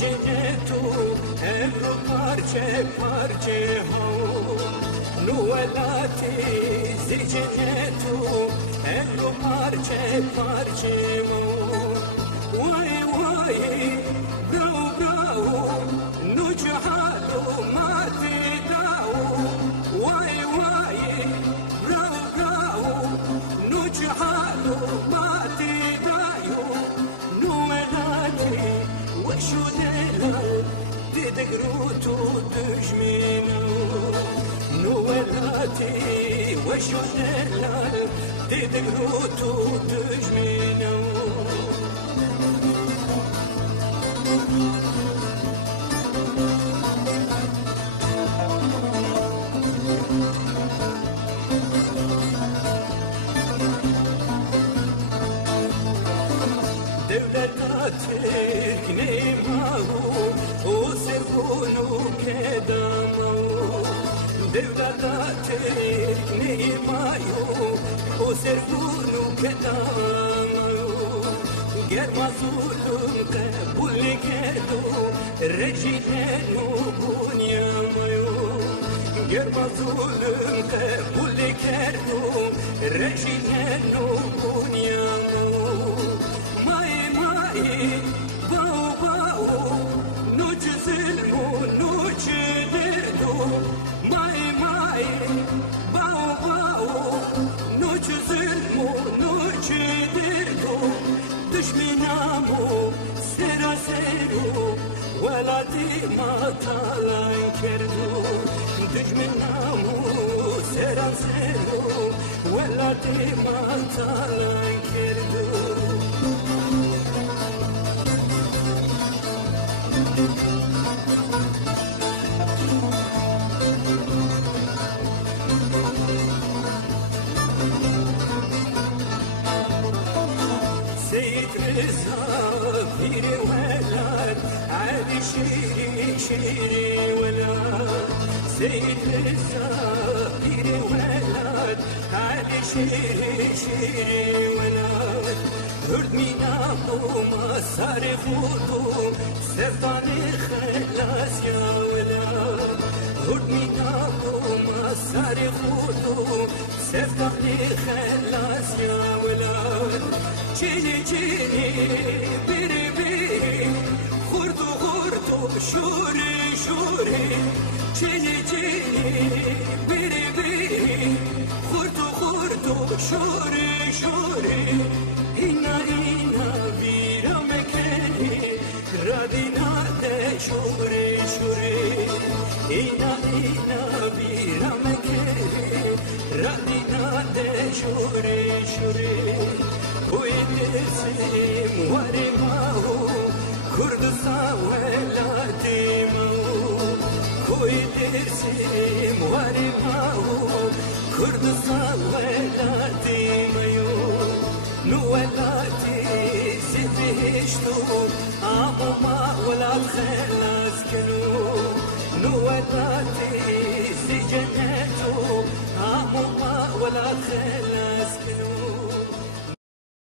جنتو امرو parçe parçe hao nuelati zi جنتو امرو parçe parçe hao vay vay bravo bravo nucahalo mati dao vay vay bravo bravo nucahalo mati dao nuelati وشو دلال تدقروتو تجمينو نولاتي وشو دلال تدقروتو تجمينو دولتاتك نيماهو وسرفونو كدامو دولتاتك نيماهو وسرفونو كدامو قرما ظلم قبول كدو رجلانو بنيامو قرما ظلم قبول كدو رجلانو بنيامو باو باو نوچ ظلمو نوچ دردو ماي ماي باو باو نوچ ظلمو نوچ دردو دشمنامو سرا سرو ولادي ما تالان كردو دشمنامو سرا سرو ولادي ما تالان كردو سيد رزا فير ولاد عادي شيري شيري ولاد سيد رزا فير ولاد عادي شيري شيري ولاد هرد مينامو ما صارفوتو سرطاني خلاص يا ولاد هرد مينامو ما صارفوتو سرطاني خلاص يا ولاد چینی چینی بیری بیری خوردو خوردو شوری شوری چینی چینی بیری بیری خوردو خوردو شوری شوری اینا اینا بیرا مکنی رادینا ده شوری شوری اینا اینا بیرا مکنی رادینا ده شوری شوری ويدسم ورماو كردستان ولاديمو ويدسم ورماو كردستان ولاديمو نولاتي زدهشتو عموما ولاد خلاص كنو نولاتي زجنتو عموما ولاد خلاص